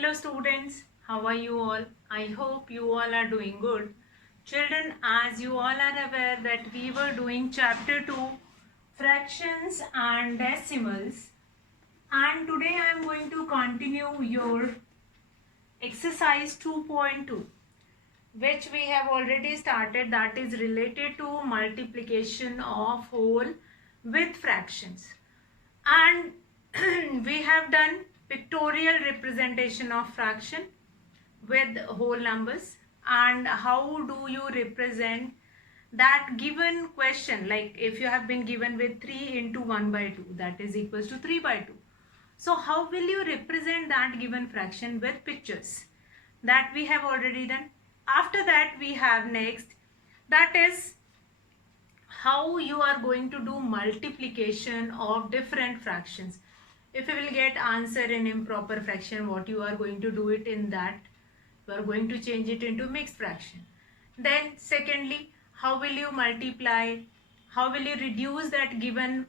Hello students, how are you all? I hope you all are doing good. Children, as you all are aware that we were doing chapter 2 fractions and decimals, and today I am going to continue your exercise 2.2, which we have already started, that is related to multiplication of whole with fractions. And we have done pictorial representation of fraction with whole numbers, and how do you represent that given question, like if you have been given with 3 into 1 by 2, that is equals to 3 by 2. So how will you represent that given fraction with pictures? That we have already done. After that we have next, that is how you are going to do multiplication of different fractions. If you will get answer in improper fraction, what you are going to do it in that, you are going to change it into mixed fraction. Then secondly, how will you multiply, how will you reduce that given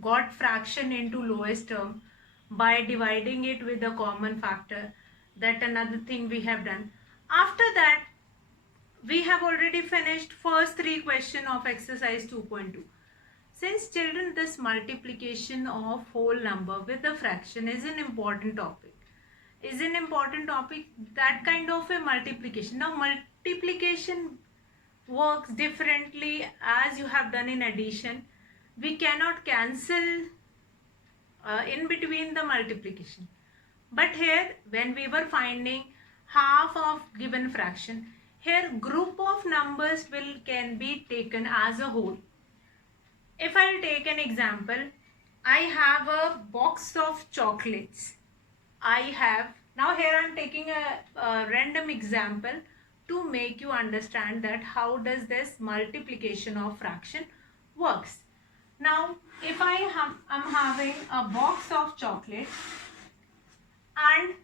got fraction into lowest term by dividing it with a common factor. That another thing we have done. After that, we have already finished first 3 question of exercise 2.2. Since children, this multiplication of whole number with the fraction is an important topic. That kind of a multiplication. Now multiplication works differently as you have done in addition. We cannot cancel in between the multiplication. But here when we were finding half of given fraction, here group of numbers can be taken as a whole. If I'll take an example, I have a box of chocolates. Now here I'm taking a random example to make you understand that how does this multiplication of fraction works. Now if I'm having a box of chocolates, and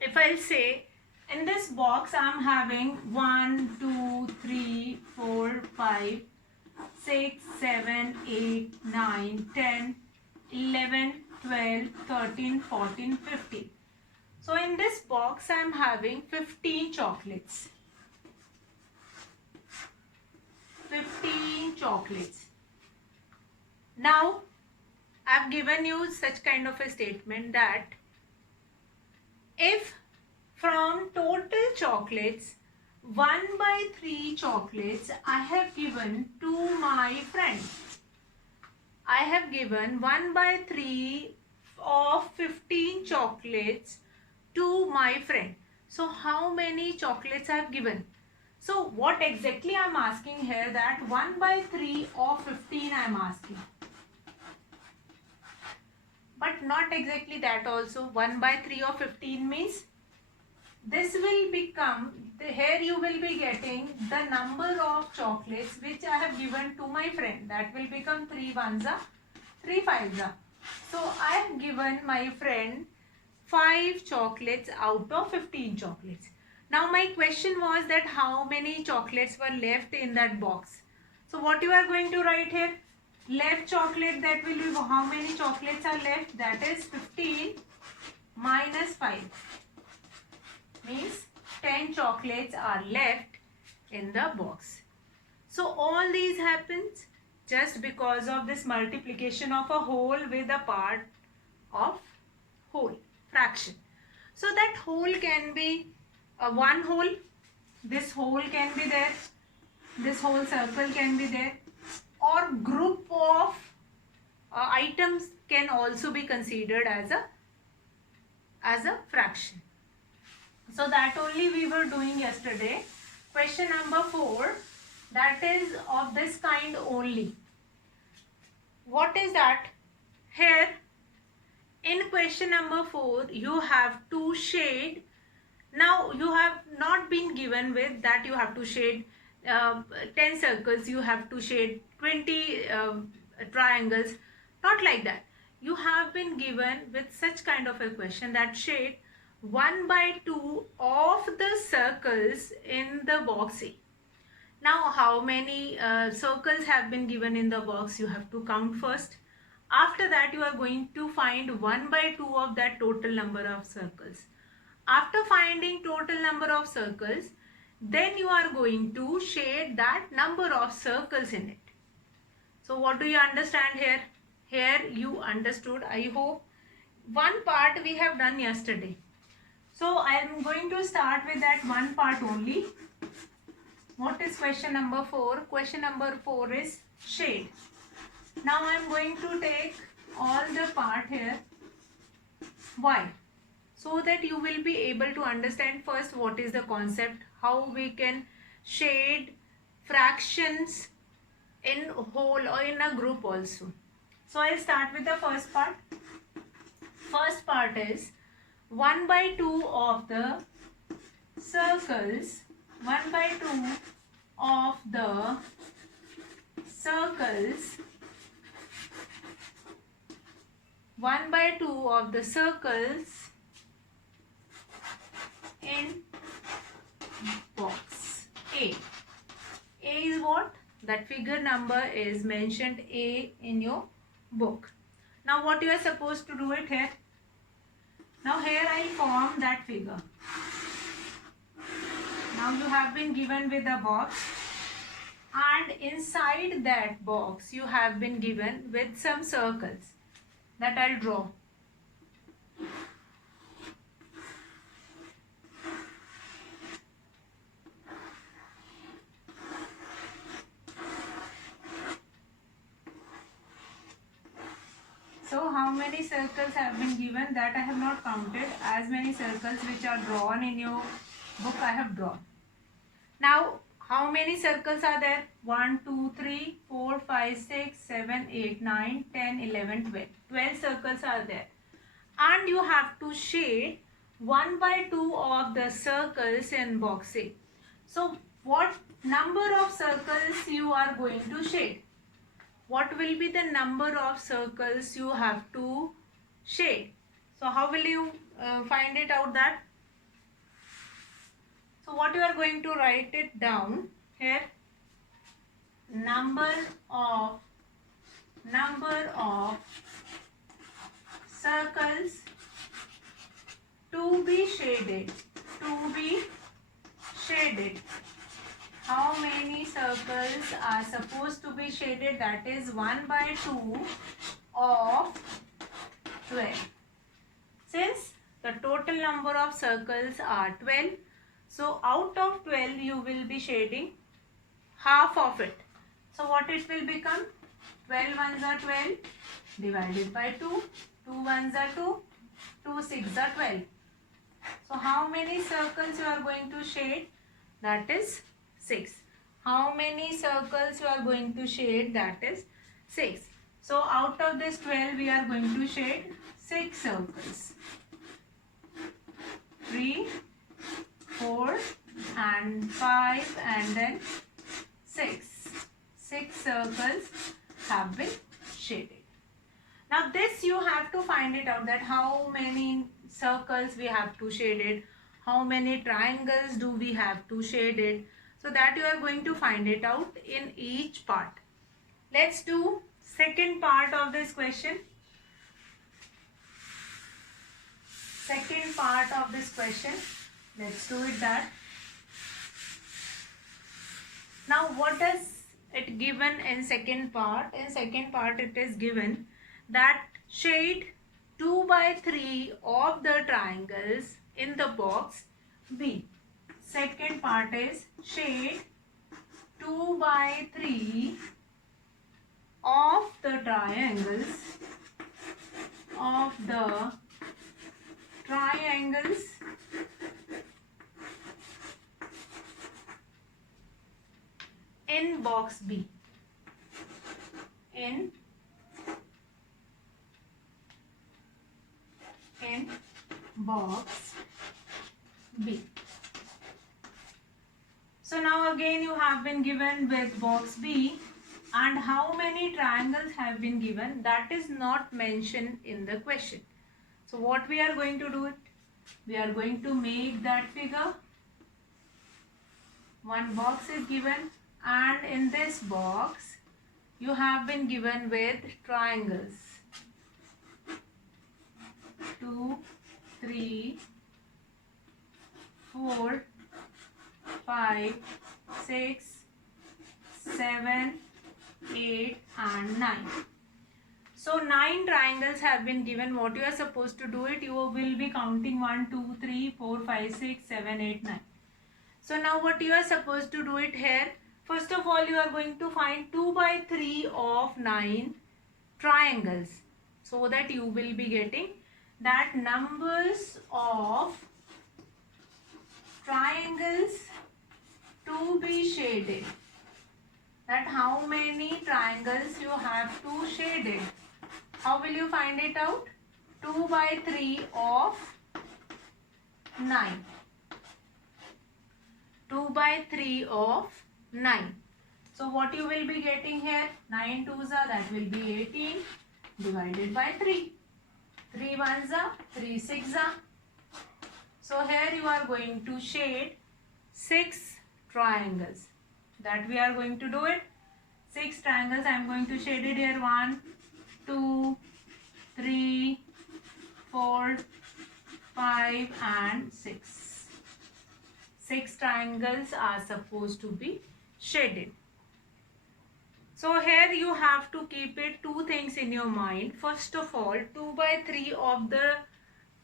if I'll say in this box I'm having 1, 2, 3, 4, 5, 6, 7, 8, 9, 10, 11, 12, 13, 14, 15. So in this box I'm having 15 chocolates. 15 chocolates. Now I've given you such kind of a statement that if from total chocolates 1 by 3 chocolates I have given to my friend. I have given 1 by 3 of 15 chocolates to my friend. So how many chocolates I have given? So what exactly I am asking here, that 1 by 3 of 15 I am asking. But not exactly that also. 1 by 3 of 15 means this will become, here you will be getting the number of chocolates which I have given to my friend. That will become 3 ones are 3 fives are. So I have given my friend 5 chocolates out of 15 chocolates. Now my question was that how many chocolates were left in that box. So what you are going to write here? Left chocolate, that will be how many chocolates are left? That is 15 minus 5. Means 10 chocolates are left in the box. So all these happens just because of this multiplication of a whole with a part of whole fraction. So that whole can be one whole, this whole can be there, this whole circle can be there, or group of items can also be considered as a fraction. So that only we were doing yesterday. Question number 4, that is of this kind only. What is that? Here in question number 4 you have to shade. Now you have not been given with that you have to shade 10 circles, you have to shade 20 triangles. Not like that. You have been given with such kind of a question that shade 1 by 2 of the circles in the box A. Now how many circles have been given in the box? You have to count first. After that, you are going to find 1 by 2 of that total number of circles. After finding total number of circles, then you are going to shade that number of circles in it. So what do you understand here? Here you understood, I hope. One part we have done yesterday. So I am going to start with that one part only. What is question number 4? Question number 4 is shade. Now I am going to take all the part here. Why? So that you will be able to understand first what is the concept, how we can shade fractions in whole or in a group also. So I'll start with the first part. First part is 1 by 2 of the circles, 1 by 2 of the circles, 1 by 2 of the circles in box A. A is what? That figure number is mentioned A in your book. Now what you are supposed to do it here? Now here I form that figure. Now you have been given with a box, and inside that box you have been given with some circles that I'll draw. So how many circles have been given, that I have not counted. As many circles which are drawn in your book I have drawn. Now how many circles are there? 1, 2, 3, 4, 5, 6, 7, 8, 9, 10, 11, 12. 12 circles are there. And you have to shade 1 by 2 of the circles in box A. So what number of circles you are going to shade? What will be the number of circles you have to shade? So how will you find it out that? So what you are going to write it down here, number of circles to be shaded, How many circles are supposed to be shaded? That is 1 by 2 of 12. Since the total number of circles are 12, so out of 12 you will be shading half of it. So what it will become? 12 ones are 12 divided by 2. 2 ones are 2. 2 6 are 12. So how many circles you are going to shade? That is 6. How many circles you are going to shade? That is 6. So out of this 12 we are going to shade 6 circles. 3, 4 and 5 and then 6. 6 circles have been shaded. Now this you have to find it out, that how many circles we have to shade it, how many triangles do we have to shade it. So that you are going to find it out in each part. Let's do second part of this question. Second part of this question. Let's do it that. Now what is it given in second part? In second part it is given that shade 2 by 3 of the triangles in the box B. Second part is shade 2 by 3 of the triangles in box B. In box B. So now again you have been given with box B, and how many triangles have been given, that is not mentioned in the question. So what we are going to do it? We are going to make that figure. One box is given, and in this box you have been given with triangles. 3, 4, 5, 6, 7, 8 and 9. So 9 triangles have been given. What you are supposed to do it, you will be counting 1, 2, 3, 4, 5, 6, 7, 8, 9. So now what you are supposed to do it here, first of all you are going to find 2 by 3 of 9 triangles, so that you will be getting that numbers of triangles to be shaded, that how many triangles you have to shade it. How will you find it out? 2 by 3 of 9. 2 by 3 of 9. So what you will be getting here? 9 2s are, that will be 18 divided by 3. 3 1s are, 3 6s are. So here you are going to shade 6 triangles. That we are going to do it. 6 triangles I am going to shade it here. 1, 2, 3, 4, 5 and 6. 6 triangles are supposed to be shaded. So here you have to keep it 2 things in your mind. First of all, 2 by 3 of the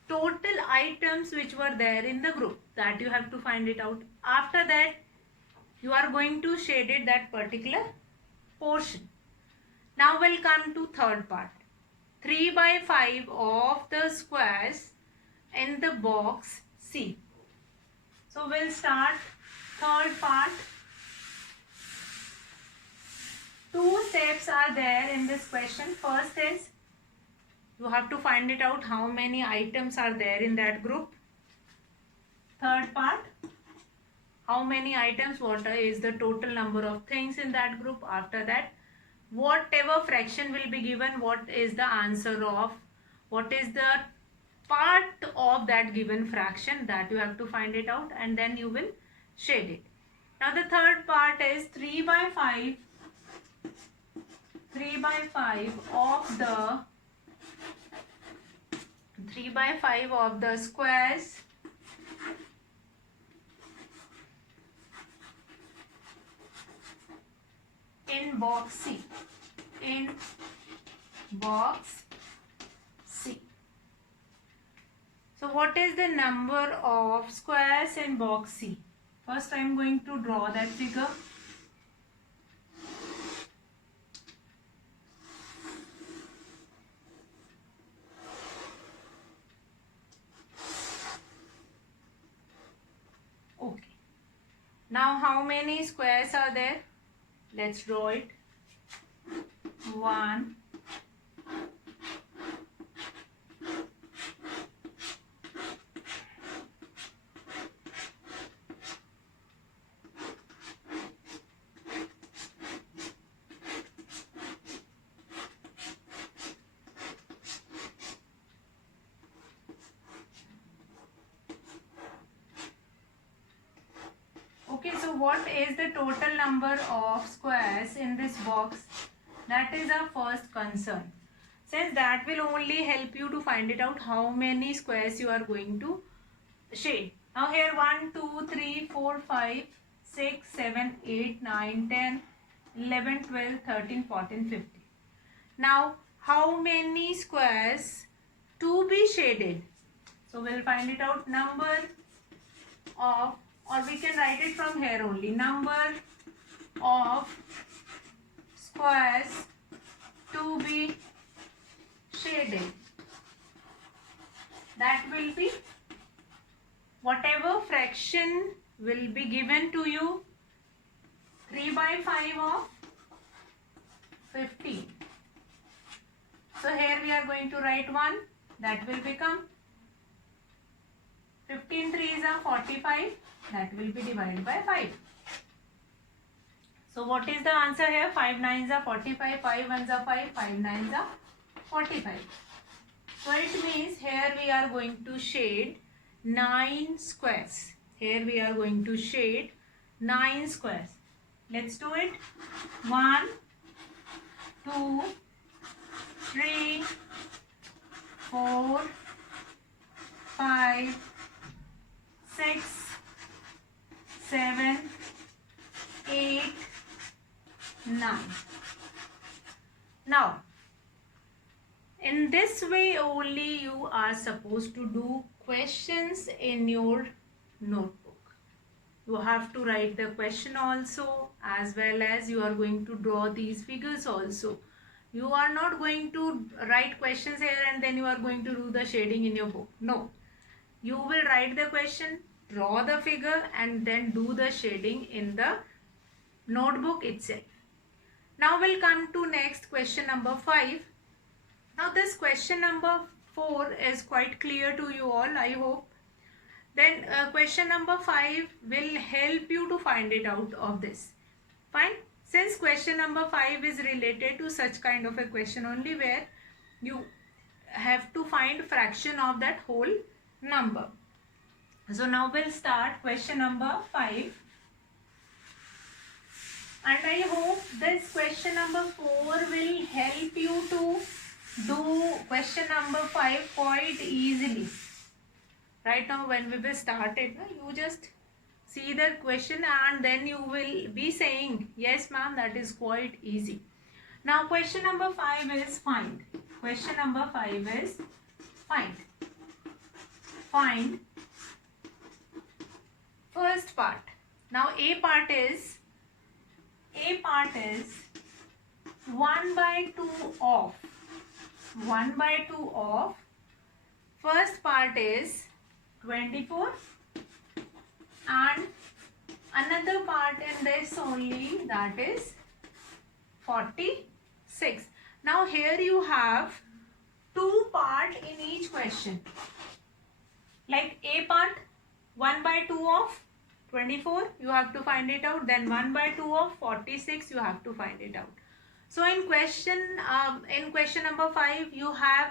total items which were there in the group, that you have to find it out. After that, you are going to shade it that particular portion. Now we'll come to third part. 3 by 5 of the squares in the box C. So we'll start third part. 2 steps are there in this question. First is, you have to find it out how many items are there in that group. Third part, how many items, what is the total number of things in that group. After that, whatever fraction will be given, what is the answer of, what is the part of that given fraction, that you have to find it out and then you will shade it. Now the third part is 3 by 5 of the squares in box C. In box C. So what is the number of squares in box C? First I am going to draw that figure. Okay. Now how many squares are there? Let's draw it. 1, 2. Okay, so what is the total number of squares in this box? That is our first concern. Since that will only help you to find it out how many squares you are going to shade. Now here 1, 2, 3, 4, 5, 6, 7, 8, 9, 10, 11, 12, 13, 14, 15. Now how many squares to be shaded? So we'll find it out. Number of, or we can write it from here only, number of squares to be shaded. That will be whatever fraction will be given to you. 3 by 5 of 15. So here we are going to write 1. That will become 15 3s are 45. That will be divided by 5. So what is the answer here? 5 9s are 45, 5 1s are 5, 5 9s are 45. So it means here we are going to shade 9 squares. Here we are going to shade 9 squares. Let's do it. 1, 2, 3, 4, 5, 6, 7, 8, 9. Now, in this way only you are supposed to do questions in your notebook. You have to write the question also, as well as you are going to draw these figures also. You are not going to write questions here and then you are going to do the shading in your book. No. You will write the question, draw the figure, and then do the shading in the notebook itself. Now we'll come to next question number 5. Now this question number 4 is quite clear to you all, I hope. Then question number 5 will help you to find it out of this. Fine. Since question number 5 is related to such kind of a question only, where you have to find fraction of that whole number. So now we'll start question number 5. And I hope this question number 4 will help you to do question number 5 quite easily. Right now when we will start it, you just see the question and then you will be saying, yes ma'am, that is quite easy. Now question number 5 is find. Question number 5 is find. Find first part. Now A part is 1 by 2 of. 1 by 2 of. First part is 24 and another part in this only, that is 46. Now here you have 2 parts in each question. Like A part 1 by 2 of 24, you have to find it out. Then 1 by 2 of 46, you have to find it out. So in question number 5, you have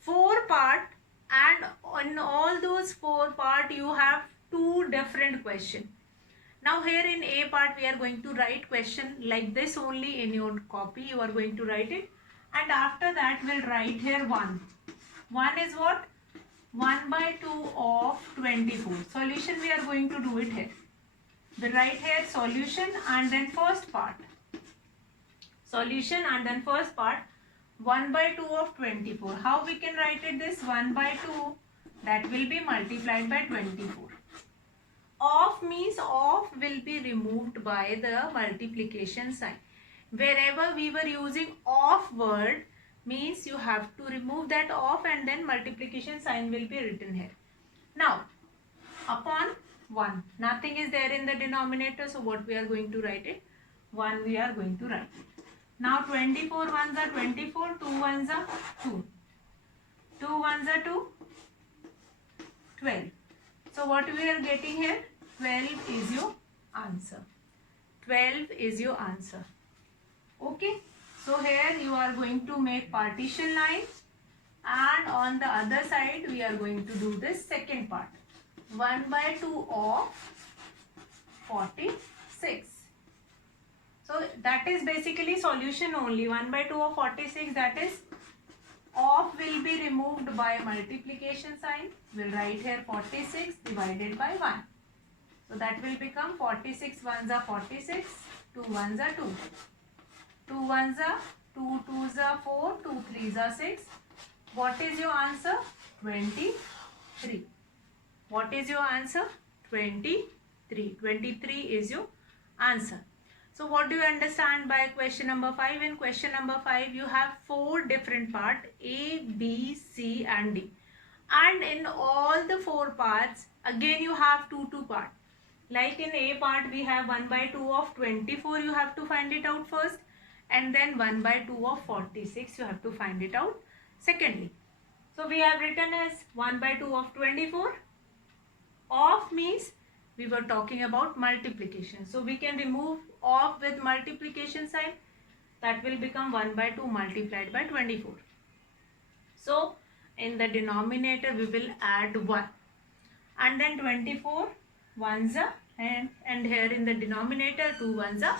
4 parts, and in all those 4 parts, you have 2 different questions. Now here in A part, we are going to write question like this only in your copy. You are going to write it, and after that, we'll write here 1. 1 is what? 1 by 2 of 24. Solution, we are going to do it here. We write here solution and then first part. Solution and then first part, 1 by 2 of 24. How we can write it this? 1 by 2, that will be multiplied by 24. Of means of will be removed by the multiplication sign. Wherever we were using of word, means you have to remove that of and then multiplication sign will be written here. Now, upon 1, nothing is there in the denominator, so what we are going to write it? 1 we are going to write it. Now 24 ones are 24, 2 ones are 2. 2 ones are 2, 12. So what we are getting here? 12 is your answer. 12 is your answer. Okay. So here you are going to make partition line, and on the other side we are going to do this second part. 1 by 2 of 46. So that is basically solution only. 1 by 2 of 46, that is of will be removed by multiplication sign. We'll write here 46 divided by 1. So that will become 46 ones are 46, 2 ones are 2. 2 ones are 2, 2s are 4, 2 3s are 6. What is your answer? 23. What is your answer? 23. 23 is your answer. So what do you understand by question number 5? In question number 5, you have 4 different parts, A, B, C and D. And in all the 4 parts, again you have 2 parts. Like in A part, we have 1 by 2 of 24, you have to find it out first. And then 1 by 2 of 46, you have to find it out secondly. So we have written as 1 by 2 of 24. Of means we were talking about multiplication. So we can remove of with multiplication sign. That will become 1 by 2 multiplied by 24. So in the denominator we will add 1. And then 24 ones are and here in the denominator 2 ones are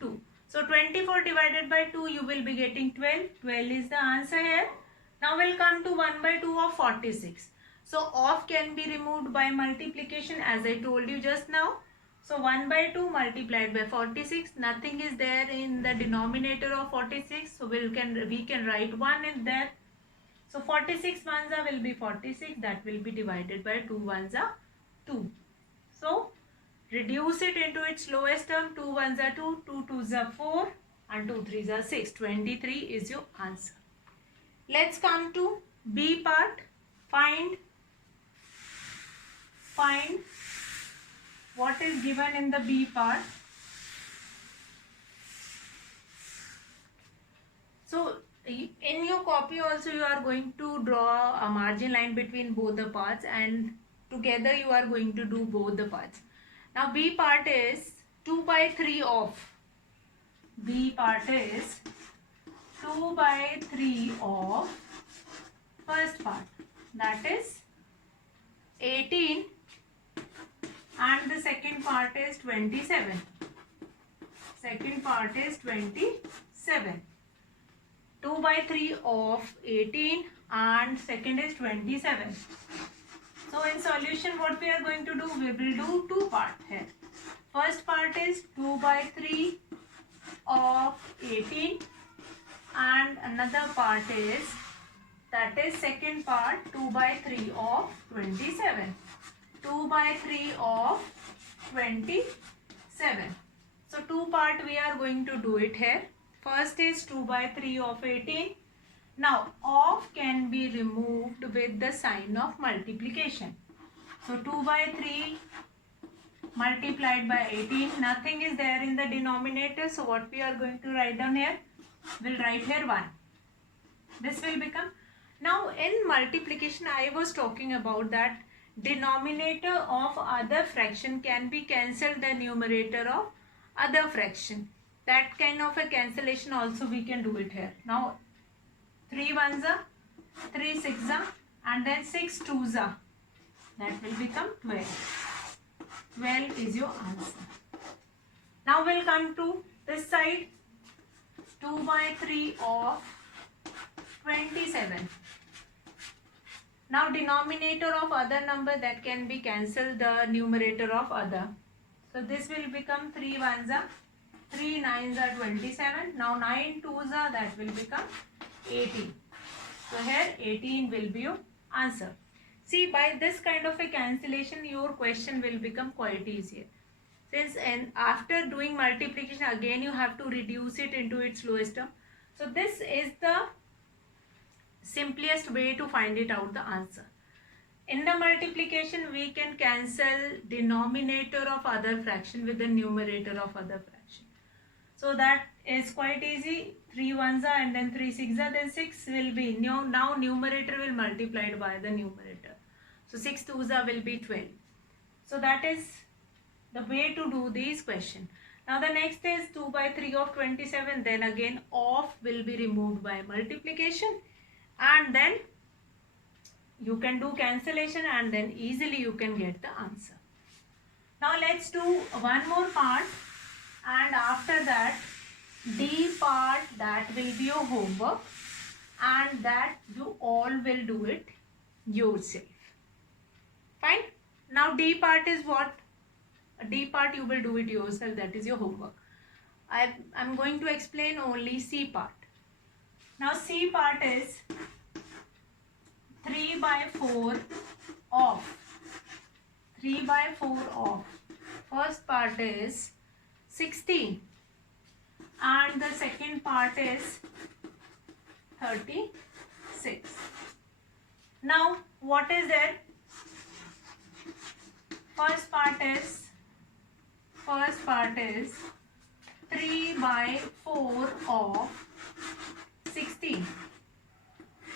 2. So 24 divided by 2, you will be getting 12. 12 is the answer here. Now we'll come to 1 by 2 of 46. So off can be removed by multiplication, as I told you just now. So 1 by 2 multiplied by 46. Nothing is there in the denominator of 46. So we can write 1 in there. So 46 ones will be 46. That will be divided by 2 ones are 2. So reduce it into its lowest term. 2 ones are 2, 2 twos are 4 and 2 threes are 6. 23 is your answer. Let's come to B part. Find what is given in the B part. So in your copy also you are going to draw a margin line between both the parts, and together you are going to do both the parts. Now B part is 2 by 3 of. B part is 2 by 3 of first part, that is 18, and the second part is 27. Second part is 27. 2 by 3 of 18 and second is 27. So in solution what we are going to do, we will do two parts here. First part is 2 by 3 of 18 and another part is, that is second part, 2 by 3 of 27. 2 by 3 of 27. So two part we are going to do it here. First is 2 by 3 of 18. Now of can be removed with the sign of multiplication. So 2 by 3 multiplied by 18. Nothing is there in the denominator. So what we are going to write down here? We'll write here 1. This will become. Now in multiplication I was talking about that denominator of other fraction can be cancelled the numerator of other fraction. That kind of a cancellation also we can do it here. Now 3 ones are, 3 six are, and then 6 twos are. That will become 12. 12 is your answer. Now we'll come to this side. 2 by 3 of 27. Now denominator of other number, that can be cancelled the numerator of other. So this will become 3 ones are, 3 nines are 27. Now 9 twos are, that will become 18. So here 18 will be your answer. See, by this kind of a cancellation your question will become quite easier. Since and after doing multiplication again you have to reduce it into its lowest term. So this is the simplest way to find it out the answer. In the multiplication we can cancel denominator of other fraction with the numerator of other fraction. So that is quite easy. 3 ones are and then 3 six are, then 6 will be, now numerator will multiplied by the numerator. So 6 twos are will be 12. So that is the way to do these question. Now the next is 2 by 3 of 27. Then again of will be removed by multiplication, and then you can do cancellation and then easily you can get the answer. Now let's do one more part, and after that D part, that will be your homework, and that you all will do it yourself. Fine. Now D part is what? D part you will do it yourself, that is your homework. I'm going to explain only C part. Now C part is 3 by 4 of. 3 by 4 of. First part is 16 and the second part is 36. Now what is there? First part is 3 by 4 of 16.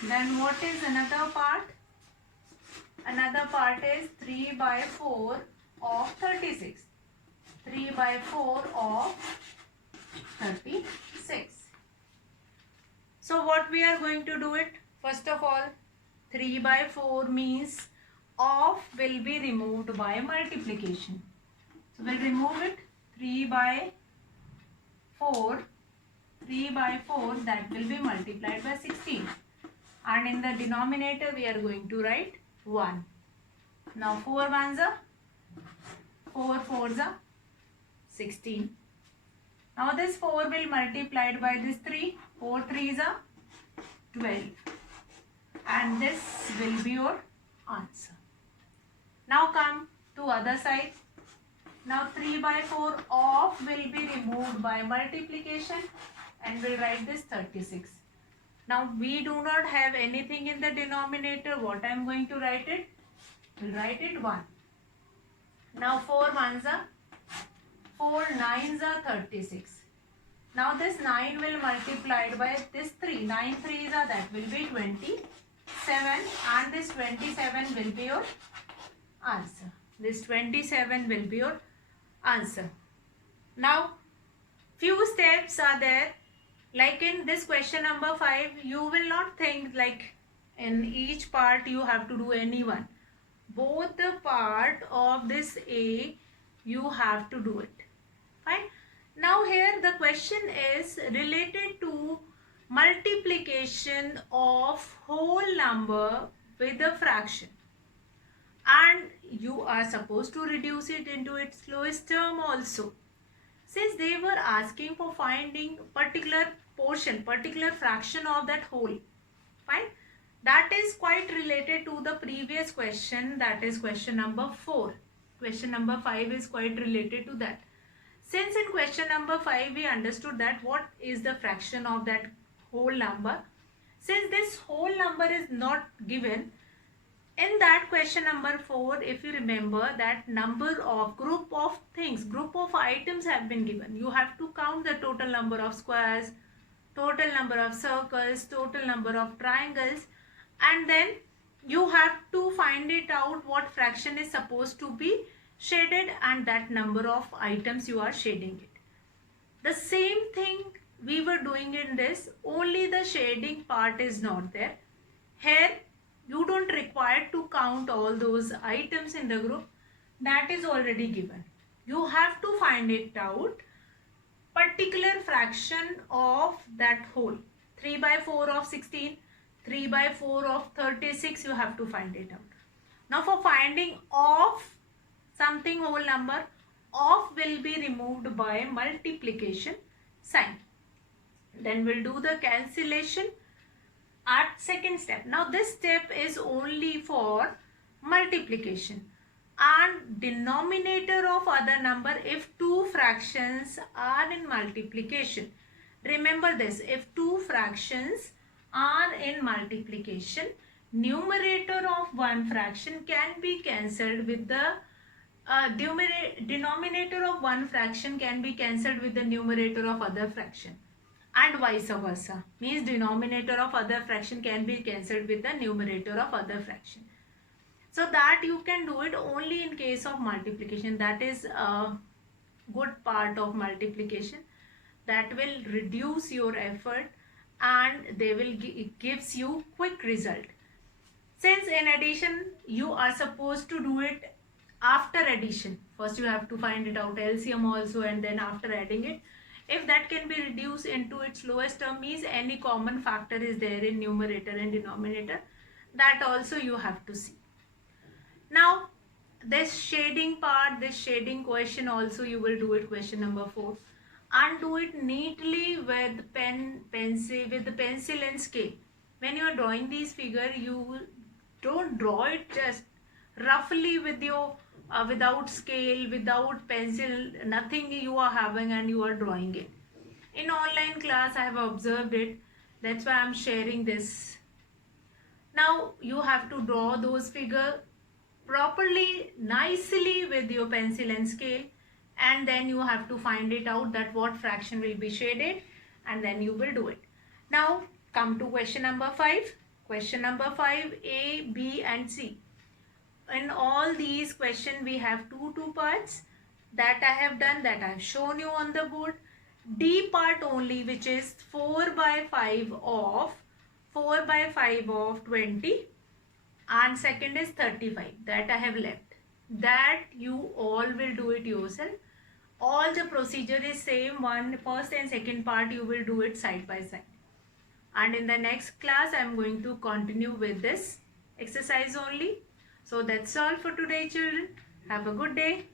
Then what is another part? Another part is 3 by 4 of 36. 3 by 4 of 36. So what we are going to do it? First of all, 3 by 4 means of will be removed by multiplication. So we'll remove it. 3 by 4, 3 by 4, that will be multiplied by 16. And in the denominator we are going to write 1. Now 4 ones are 4 fours are 16. Now this 4 will multiplied by this 3. 4 threes are 12. And this will be your answer. Now come to other side. Now 3 by 4 off will be removed by multiplication and we'll write this 36. Now we do not have anything in the denominator. What I am going to write it? We'll write it 1. Now 4 ones are 4 nines are 36. Now this 9 will multiplied by this 3. 9 threes are, that will be 27, and this 27 will be your answer. This 27 will be your answer. Now few steps are there. Like in this question number 5, you will not think like in each part you have to do any one. Both the part of this A you have to do it. Fine. Now here the question is related to multiplication of whole number with a fraction. And you are supposed to reduce it into its lowest term also. Since they were asking for finding particular portion, particular fraction of that whole. Fine. That is quite related to the previous question, that is question number 4. Question number 5 is quite related to that. Since in question number 5 we understood that what is the fraction of that whole number. Since this whole number is not given, in that question number 4, if you remember, that number of group of things, group of items have been given. You have to count the total number of squares, total number of circles, total number of triangles, and then you have to find it out what fraction is supposed to be shaded and that number of items you are shading it. The same thing we were doing in this, only the shading part is not there. Here you don't require to count all those items in the group, that is already given. You have to find it out, particular fraction of that whole. 3 by 4 of 16, 3 by 4 of 36, you have to find it out. Now for finding of something whole number, of will be removed by multiplication sign. Then we'll do the cancellation at second step. Now this step is only for multiplication and denominator of other number if two fractions are in multiplication. Remember this, if two fractions are in multiplication, numerator of one fraction can be cancelled with the denominator of one fraction can be cancelled with the numerator of other fraction, and vice versa. Means denominator of other fraction can be cancelled with the numerator of other fraction. So that you can do it only in case of multiplication. That is a good part of multiplication. That will reduce your effort and they will gives you quick result. Since in addition you are supposed to do it after addition. First you have to find it out LCM also, and then after adding it, if that can be reduced into its lowest term, means any common factor is there in numerator and denominator, that also you have to see. Now this shading part, this shading question also you will do it question number 4, and do it neatly with with the pencil and scale. When you are drawing these figure, you don't draw it just roughly with your without scale, without pencil, nothing you are having and you are drawing it. In online class I have observed it, that's why I am sharing this. Now you have to draw those figure properly, nicely with your pencil and scale, and then you have to find it out that what fraction will be shaded, and then you will do it. Now come to question number 5. Question number 5, A, B and C. In all these questions we have two parts that I have done, that I have shown you on the board. D part only, which is 4 by 5 of 20, and second is 35, that I have left. That you all will do it yourself. All the procedure is same, one first and second part you will do it side by side. And in the next class I am going to continue with this exercise only. So that's all for today, children. Have a good day.